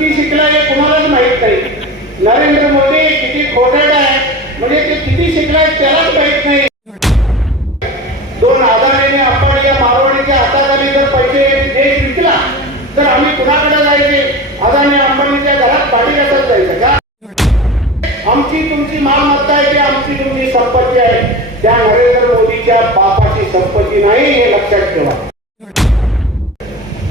किती शिकला हे कुणालाच माहीत नाही. नरेंद्र मोदी किती खोटट आहे म्हणजे ते किती शिकलाय त्यालाच माहीत नाही. दोन आदानीने आपण या मारवणीच्या हाताखाली जर पैसे देश विकला तर आम्ही कुणाकडे जायचे? अदानी अंबानीच्या घरात भाडी घासत जायचं का? आमची तुमची मालमत्ता आहे की आमची तुमची संपत्ती आहे. त्या नरेंद्र मोदीच्या बापाची संपत्ती नाही हे लक्षात ठेवा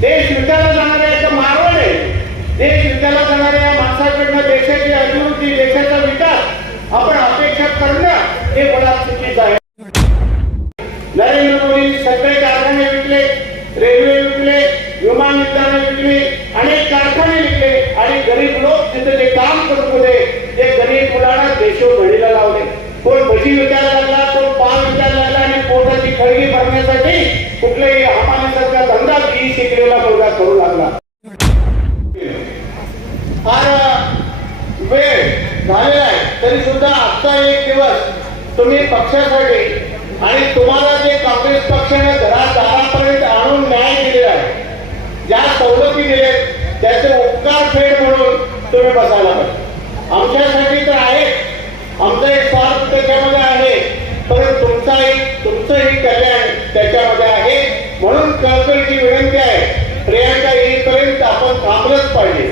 देश विकायला जाणारे एक मारवण आहे देश विकायला जाणाऱ्या या माणसाकडनं देशाची अभिवृद्धी देशाचा विकास आपण अपेक्षा करणं हे बडा चुकीचं आहे नरेंद्र मोदी सगळे कारखाने विकले रेल्वे विकले विमान विज्ञान विकले अनेक कारखाने विकले आणि गरीब लोक तिथे जे काम करत होते ते गरीब मुलांना देशोघडीला लावले कोण भजी विकायला लागला तो पाल विकायला लागला आणि पोटाची खळगी भरण्यासाठी कुठल्याही हमालीसारखा धंदा बी शिकलेला मुलगा करू लागला. फार वेळ झालेला आहे. तरी सुद्धा आजचा एक दिवस तुम्ही पक्षासाठी आणि तुम्हाला जे काँग्रेस पक्षाने घरात दारापर्यंत आणून न्याय दिलेला आहे ज्या सवलती दिलेत त्याचे उपकार फेड म्हणून तुम्ही बसायला पाहिजे आमच्यासाठी तर आहे आमचा एक स्वार्थ त्याच्यामध्ये तुमचाही तुमचंही कल्याण त्याच्यामध्ये आहे. म्हणून कळकळीची विनंती आहे. प्रियांका येईपर्यंत आपण थांबलंच पाहिजे.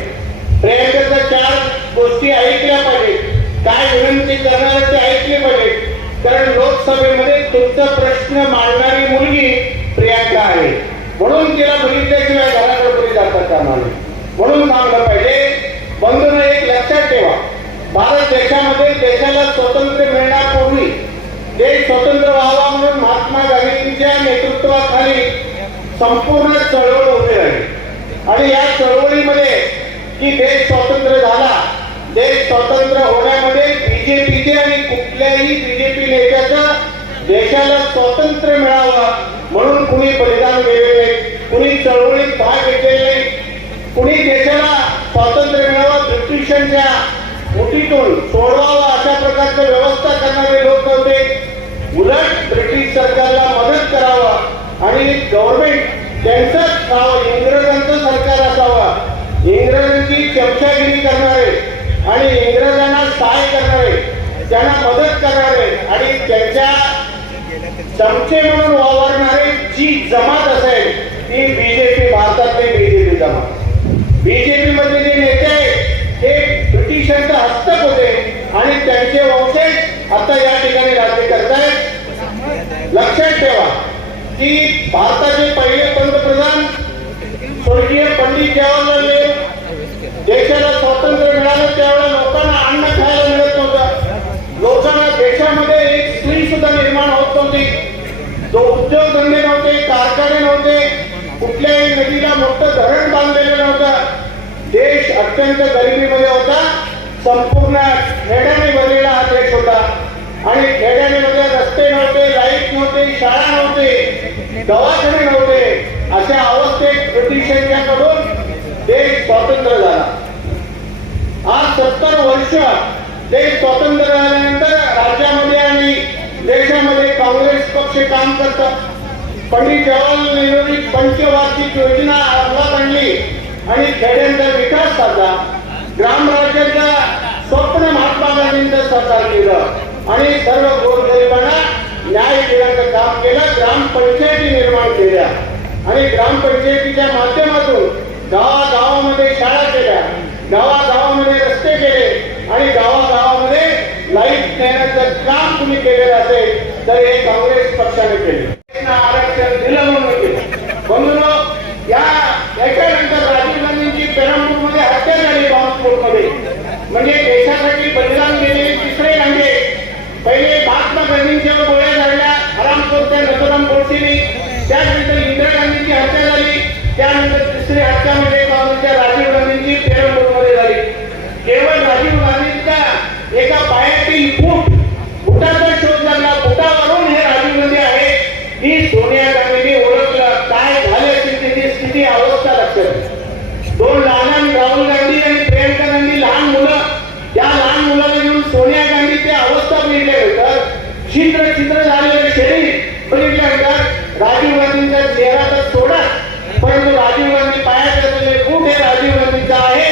प्रियांकाच्या चार गोष्टी ऐकल्या पाहिजेत. काय विनंती करणार ते ऐकले पाहिजे कारण लोकसभेमध्ये तुमचा प्रश्न मांडणारी मुलगी प्रियांका आहे. म्हणून तिला बघितल्याशिवाय घराकडे कोणी जाता कामा म्हणून थांबलं पाहिजे. बंधन एक लक्षात ठेवा. भारत देशामध्ये देशाला स्वातंत्र्य मिळण्यापूर्वी देश स्वतंत्र व्हावा म्हणून महात्मा गांधींच्या नेतृत्वाखाली संपूर्ण चळवळ उभी राहिली. आणि या चळवळीमध्ये की देश स्वतंत्र झाला देश स्वतंत्र होण्यामध्ये बीजेपीचे आणि कुठल्याही बीजेपी नेत्याचा देशाला स्वातंत्र्य मिळावं म्हणून कुणी बलिदान दिलेले कुणी चळवळीत भाग घेतलेले कुणी देशाला स्वातंत्र्य मिळावं ब्रिटिशांच्या मुठीतून सोडवावं अशा प्रकारचं व्यवस्था करणारे लोक होते. उलट ब्रिटिश सरकारला मदत करावा आणि गव्हर्नमेंट त्यांचंच राहावं इंग्रजांचं सरकार असावा. इंग्रजांची चमचागिरी करणारे आणि इंग्रजांना सहाय करणारे त्यांना मदत करणारे आणि त्यांच्या चमचे म्हणून वावरणारे जी जमात असेल ती बीजेपी भारतातली बीजेपी जमात. बीजेपी मध्ये जे नेते आहेत हे ब्रिटिशांचा हस्तक होते आणि त्यांचे वंशज आता या ठिकाणी राज्य करतायत. लक्षात ठेवा की भारताचे पहिले पंतप्रधान स्वर्गीय पंडित जवाहरलाल नेहरू देशाला स्वातंत्र्य मिळालं त्यावेळेला लोकांना अन्न खायला मिळत नव्हतं. लोकांना देशामध्ये एक स्त्री सुद्धा निर्माण होत नव्हती. जो उद्योगधंदे नव्हते कारखाने नव्हते कुठल्याही नदीला मोठं धरण बांधलेलं नव्हतं. देश अत्यंत गरिबीमध्ये होता. संपूर्ण खेड्याने भरलेला हा देश होता. आणि खेड्याने मध्ये रस्ते नव्हते लाइट नव्हते शाळा नव्हते दवाखाने नव्हते अशा अवस्थेत ब्रिटिशांच्याकडून देश स्वातंत्र्य झाला. आज सत्तर वर्ष देश स्वतंत्र झाल्यानंतर राज्यामध्ये आणि देशामध्ये काँग्रेस पक्ष काम करतात. पंडित जवाहरलाल नेहरूंनी पंचवार्षिक योजना अंमलात आणली आणि खेड्यांचा विकास साधला ग्रामराज्याचा स्वप्न महात्मा गांधींचं साकार केलं आणि सर्व गोरगरिबांना न्याय देण्याचं काम केलं ग्रामपंचायती निर्माण केल्या. आणि ग्रामपंचायतीच्या माध्यमातून गावागावामध्ये शाळा केल्या. गावागावामध्ये रस्ते केले आणि गावागावामध्ये लाइट देण्याचं काम तुम्ही केलेलं असेल तर हे काँग्रेस पक्षाने केले. आरक्षण दिलं म्हणून केलं. म्हणून चित्र झालेले शेरी बघितल्या होतात राजीव गांधींचा चेहरा तर सोडा. परंतु राजीव गांधी पायात असलेले बूट हे राजीव गांधीचा आहे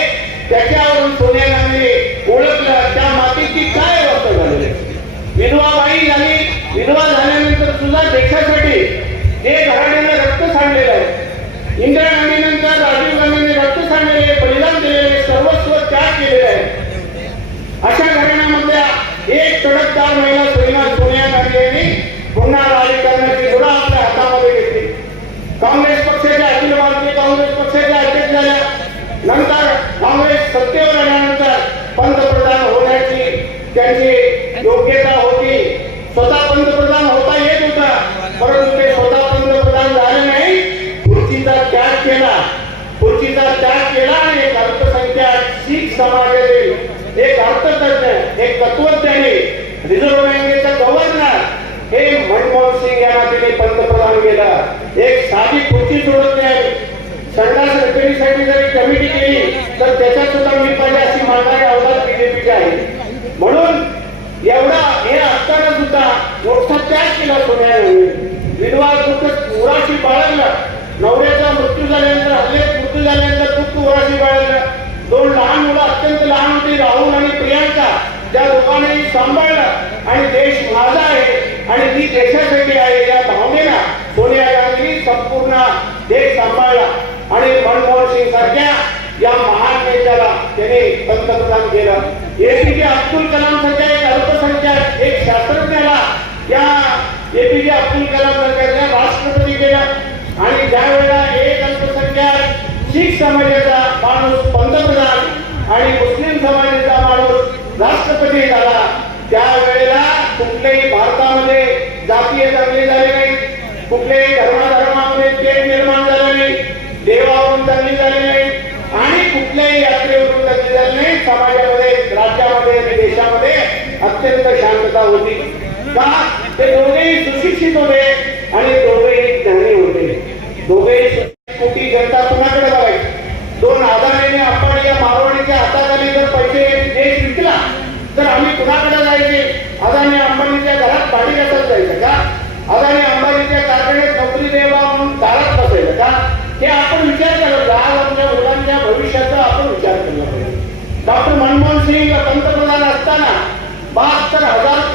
त्याच्यावरून सोनिया गांधी ओळखलं त्या मातीची काय अवस्था झालेली? विधवा बाई झाली. विधवा झाल्यानंतर सुद्धा देशासाठी हे घराण्याला रक्त सांडलेलं आहे इंदिरा गांधी नंतर राजीव गांधींनी रक्त सांडलेले बलिदान दिलेले सर्वस्व त्याग केलेले आहे. अशा घराण्यामधल्या एक तडकदार महिला श्रीनाथ सोनिया गांधी यांनी पुन्हा राजकारणाची धुरा आपल्या हातामध्ये घेतले. काँग्रेस पक्षाच्या अखिल भारतीय काँग्रेस पक्षाच्या अध्यक्ष झाल्या नंतर काँग्रेस सत्तेवर आल्यानंतर पंतप्रधान होण्याची त्यांची योग्यता होती. स्वतः पंतप्रधान होता येत होता परंतु ते स्वतः पंतप्रधान झाले नाही. खुर्चीचा त्याग केला. खुर्चीचा त्याग केला आणि एक अल्पसंख्याक शीख समाजातील एक अर्थतज्ञ एक तत्वज्ञानी रिझर्व्ह हे मनमोहन सिंग यांना तिने पंतप्रधान केला एक साधी खुर्ची सोडत नाही. संडास रिपेअरीसाठी जरी कमिटी केली तर त्याच्यात सुद्धा मी पाहिजे अशी मागणारी अवधान बीजेपीची आहे. म्हणून एवढा हे असताना सुद्धा मोठा त्याग केला सोनिया गांधी विधवा उराशी बाळगला. नवऱ्याचा मृत्यू झाल्यानंतर हल्ले मृत्यू झाल्यानंतर दुःख उराशी बाळगला. दोन लहान मुलं अत्यंत लहान होती राहुल आणि प्रियांका. त्या दोघांनाही सांभाळलं. आणि देश माझा आहे. आणि ती देशासाठी आहे या भावनेला सोनिया गांधी संपूर्ण देश सांभाळला. आणि मनमोहन सिंग सारख्या या महान नेत्याला त्याने पंतप्रधान केलं. एपीजे अब्दुल कलाम सारख्या एक अल्पसंख्याक एक शास्त्रज्ञाला या एपीजे अब्दुल कलाम सारख्या राष्ट्रपती केला आणि ज्या वेळेला एक अल्पसंख्याक शीख समाजाचा माणूस पंतप्रधान आणि मुस्लिम समाजाचा माणूस राष्ट्रपती झाला कुठल्याही भारतामध्ये जातीय दंगली झाले नाही. कुठल्याही धर्माधर्मामध्ये तेढ निर्माण झाले नाही. देवावरून दंगली झाली नाही. आणि कुठल्याही यात्रेवरून दंगली झाली नाही. समाजामध्ये राज्यामध्ये आणि देशामध्ये अत्यंत शांतता होती. का? ते दोघेही सुशिक्षित होते आणि दोघे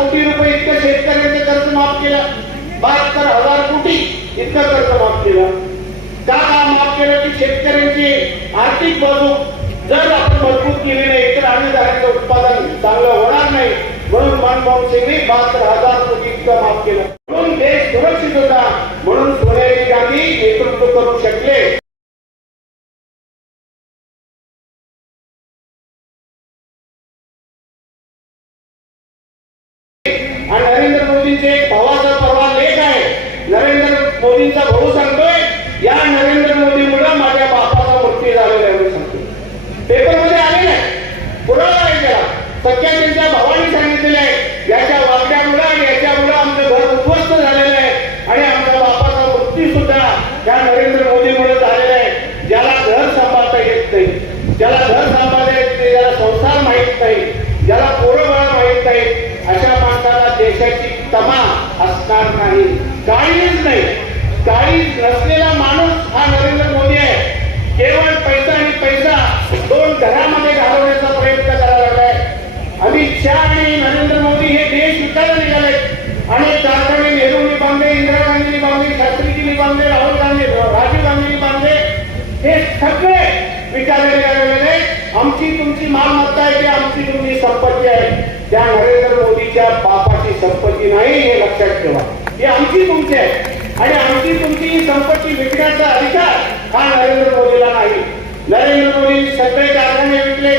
कोटी रुपये इतकं शेतकऱ्यांचं कर्ज माफ केलं. बहात्तर हजार कोटी इतकं कर्ज माफ केलं. का का माफ केलं? की शेतकऱ्यांची आर्थिक बाजू जर आपण मजबूत केली नाही तर अन्नधान्याचं उत्पादन चांगलं होणार नाही म्हणून मनमोहन सिंगने बहात्तर हजार कोटी इतकं माफ केलं. म्हणून देश सुरक्षित होता. म्हणून सोनिया गांधी नेतृत्व करू शकले. आणि नरेंद्र मोदींचे भावाचा परवा लेख आहे. नरेंद्र मोदींचा भाऊ सांगतोय या नरेंद्र मोदीमुळे माझ्या बापाचा मृत्यू झालेला आहे म्हणून सांगतोय. पेपरमध्ये आले नाही पुरावा आहे त्याला. सख्या त्यांच्या भावाने सांगितलेलं आहे याच्या वागण्यामुळे आणि याच्यामुळे आमचं घर उद्ध्वस्त झालेलं आहे आणि आमच्या बापाचा मृत्यू सुद्धा या नरेंद्र मोदी झालेला आहे ज्याला घर सांभाळता येत नाही ज्याला घर सांभाळता येत नाही ज्याला संसार माहीत नाही ज्याला पोरं बाळ माहीत नाही अशा माणसाला तमा असणार नाही. काहीच नाही. काही नसलेला माणूस हा नरेंद्र मोदी आहे. केवळ पैसा आणि पैसा दोन घरामध्ये घालवण्याचा प्रयत्न करायला लागलाय. अमित शहा आणि नरेंद्र मोदी हे देश विकायला निघाले आणि कारखाने नेहरूंनी बांधले इंदिरा गांधींनी बांधले शास्त्रीजीनी बांधले राहुल गांधी राजीव गांधींनी बांधले. हे सगळे विचारले गेलेले आमची तुमची मालमत्ता आहे ती आमची तुमची संपत्ती आहे. त्या नरेंद्र मोदीच्या बापाची संपत्ती नाही हे लक्षात ठेवा. ही आमची तुमची आहे. आणि आमची तुमची ही संपत्ती विकण्याचा अधिकार हा नरेंद्र मोदीला नाही. नरेंद्र मोदी सगळे कारखाने विकले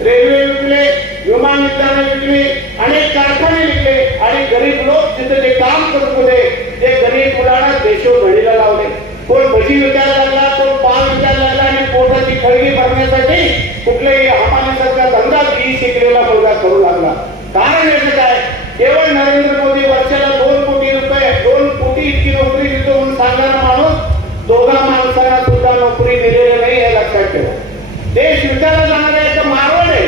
रेल्वे विकले विमान निल्दाणे विकले अनेक कारखाने विकले. आणि गरीब लोक तिथे जे काम करत होते ते गरीब मुलांना देशोघडीला लावले. कोण भजी विकायला लागला कोण पान विकायला लागला आणि पोटाची खळगी भरण्यासाठी कुठलेही हमालीसारखा धंदा बी शिकलेला मुलगा करू लागला. कारण याचं काय केवळ नरेंद्र मोदी वर्षाला दोन कोटी रुपये दोन कोटी इतकी नोकरी देतो म्हणून सांगणारा माणूस दोघा माणसांना सुद्धा नोकरी दिलेली नाही हे लक्षात ठेवा. देश विकायला जाणाऱ्या एक मारवण आहे.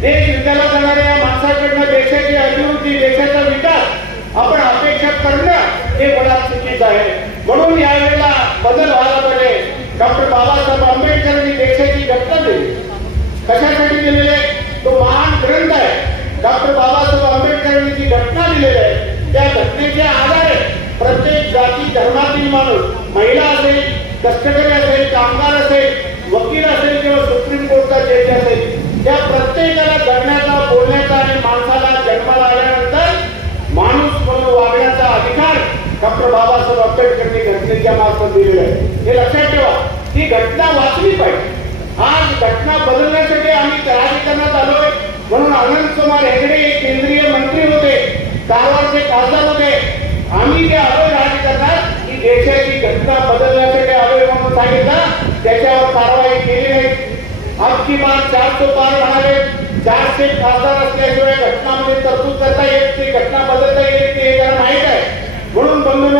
देश विकायला जाणाऱ्या या माणसाकडनं देशाची अभिवृद्धी देशाचा विकास आपण अपेक्षा करणं हे मुळात चुकीचं आहे. म्हणून यावेळेला बदल व्हायला पाहिजे डॉक्टर बाबासाहेब आंबेडकरांनी देशाची घटना दिली. कशासाठी दिलेले तो महान ग्रंथ आहे. डॉक्टर बाबासाहेब आंबेडकरांनी जी घटना दिलेली आहे त्या घटनेच्या आधारे प्रत्येक जाती धर्मातील माणूस महिला असेल कष्टकरी असेल कामगार असेल वकील असेल किंवा सुप्रीम कोर्टचा जज असेल त्या प्रत्येकाला जगण्याचा बोलण्याचा आणि माणसाला जन्माला आल्यानंतर माणूस म्हणून वागण्याचा अधिकार डॉक्टर बाबासाहेब आंबेडकरांनी घटनेच्या मार्फत दिलेला आहे. हे लक्षात ठेवा ही घटना वाचली पाहिजे. आज घटना बदलण्यासाठी आम्ही राजकारणात आलोय म्हणून अनंत कुमार हेगडे हे केंद्रीय मंत्री होते कारवारचे खासदार होते आम्ही जे आलोय राजकारणात ही देशाची बदलण्याचे काही आलोय म्हणून सांगितलं. त्याच्यावर कारवाई केली नाही. अबकी किमान चार तो पार म्हणाले चारशे खासदार असल्याशिवाय घटनामध्ये तरतूद करता येत नाही. घटना बदलता येत नाही हे त्याला माहीत आहे. म्हणून बंधून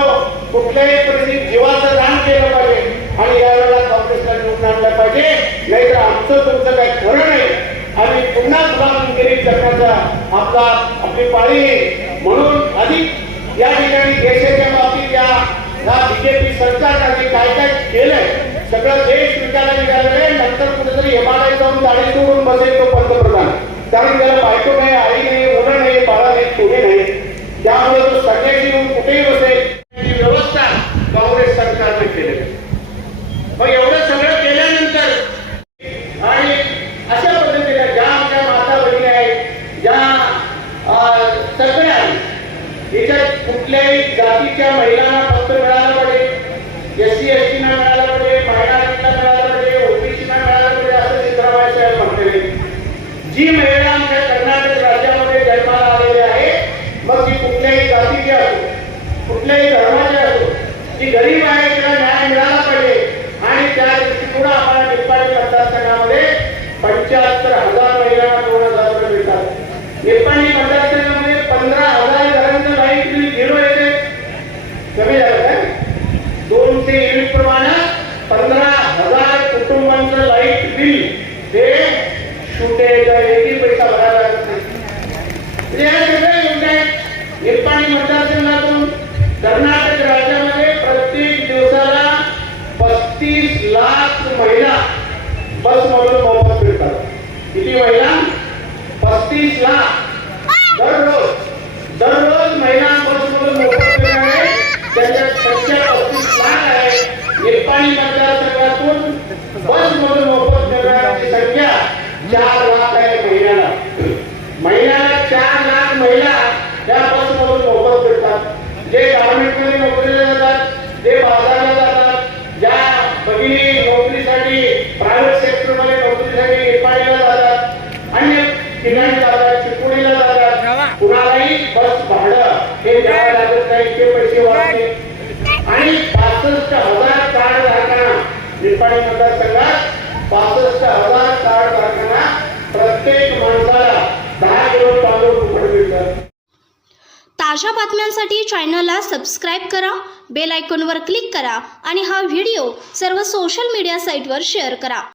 कुठल्याही परिस्थितीत जीवाचं दान केलं पाहिजे आणि यावेळेला काँग्रेसला निवडून आणलं पाहिजे. नाहीतर आमचं तुमचं काही खरं नाही. आणि पुन्हा गुलामगिरी करण्याचा आपला आपली पाळी म्हणून अधिक या ठिकाणी देशाच्या बाबतीत या या बीजेपी सरकारने काय काय केलंय सगळं देश विकायला निघालेलं आहे नंतर कुठेतरी एमआरआय जाऊन गाडी सोडून बसेल तो पंतप्रधान. कारण त्याला बायको नाही आई नाही मुलं नाही बाळा नाही कोणी नाही. त्यामुळे तो सगळ्याची येऊन कुठेही बसेल ही व्यवस्था काँग्रेस सरकारने केलेली आहे. मग एवढं सगळं केल्यानंतर आणि अशा पद्धतीने ज्या आमच्या माता भगिनी आहेत ज्या अं, सगळ्या याच्यात कुठल्याही जातीच्या महिलांना फक्त मिळालं पाहिजे एस सी एस टीना मिळालं पाहिजे मायनॉरिटीला मिळालं पाहिजे ओबीसीना मिळालं पाहिजे असं सिद्धरामय्या साहेब म्हटलेले जी महिला आमच्या कर्नाटक राज्यामध्ये जन्माला आलेली आहे मग ती कुठल्याही जातीची असो कुठल्याही धर्माची असो जी गरीब आहे त्याला न्याय मिळाला पाहिजे. आणि त्या दृष्टिकोन आम्हाला निप्पाणी मतदारसंघामध्ये पंच्याहत्तर हजार महिलांना दोन हजार रुपये मिळतात. निप्पाणी मतदारसंघामध्ये पंधरा हजार घरांचं लाइट बिल झिरो येते. कमी झालं काय? दोनशे युनिट प्रमाणे पंधरा हजार कुटुंबांचं लाइट बिल हे शुटे महिला बसमधून मोफत फिरतात. किती महिला? पस्तीस लाख दररोज दररोज महिला बसमधून मोफत फिरणारे त्याच्यात संख्या पस्तीस लाख आहे निप्पाणी मतदारसंघातून बसमधून मोफत फिरणाऱ्यांची संख्या चार लाख आहे महिन्याला महिन्याला चार लाख महिला त्या बसमधून मोफत फिरतात जे गार्मेंटमध्ये नोकरीला जातात जे बाजारला जातात ज्या भगिनी नोकरीसाठी प्रायव्हेट सेक्टरमध्ये नोकरीसाठी निपाणीला जातात अन्य ठिकाणी जातात चिकोडीला जातात कुणालाही बस भाडं हे द्यावं लागत नाही इतके पैसे वाढले आणि पासष्ट हजार कार्ड धारकांना निपाणी मतदारसंघात पासष्ट हजार कार्ड धारकांना प्रत्येक माणसाला दहा किलो तांदूळ फुकट मिळतात. ताज्या बातम्यांसाठी चॅनलला सबस्क्राईब करा बेल आयकॉनवर क्लिक करा आणि हा व्हिडिओ सर्व सोशल मीडिया साईटवर शेअर करा.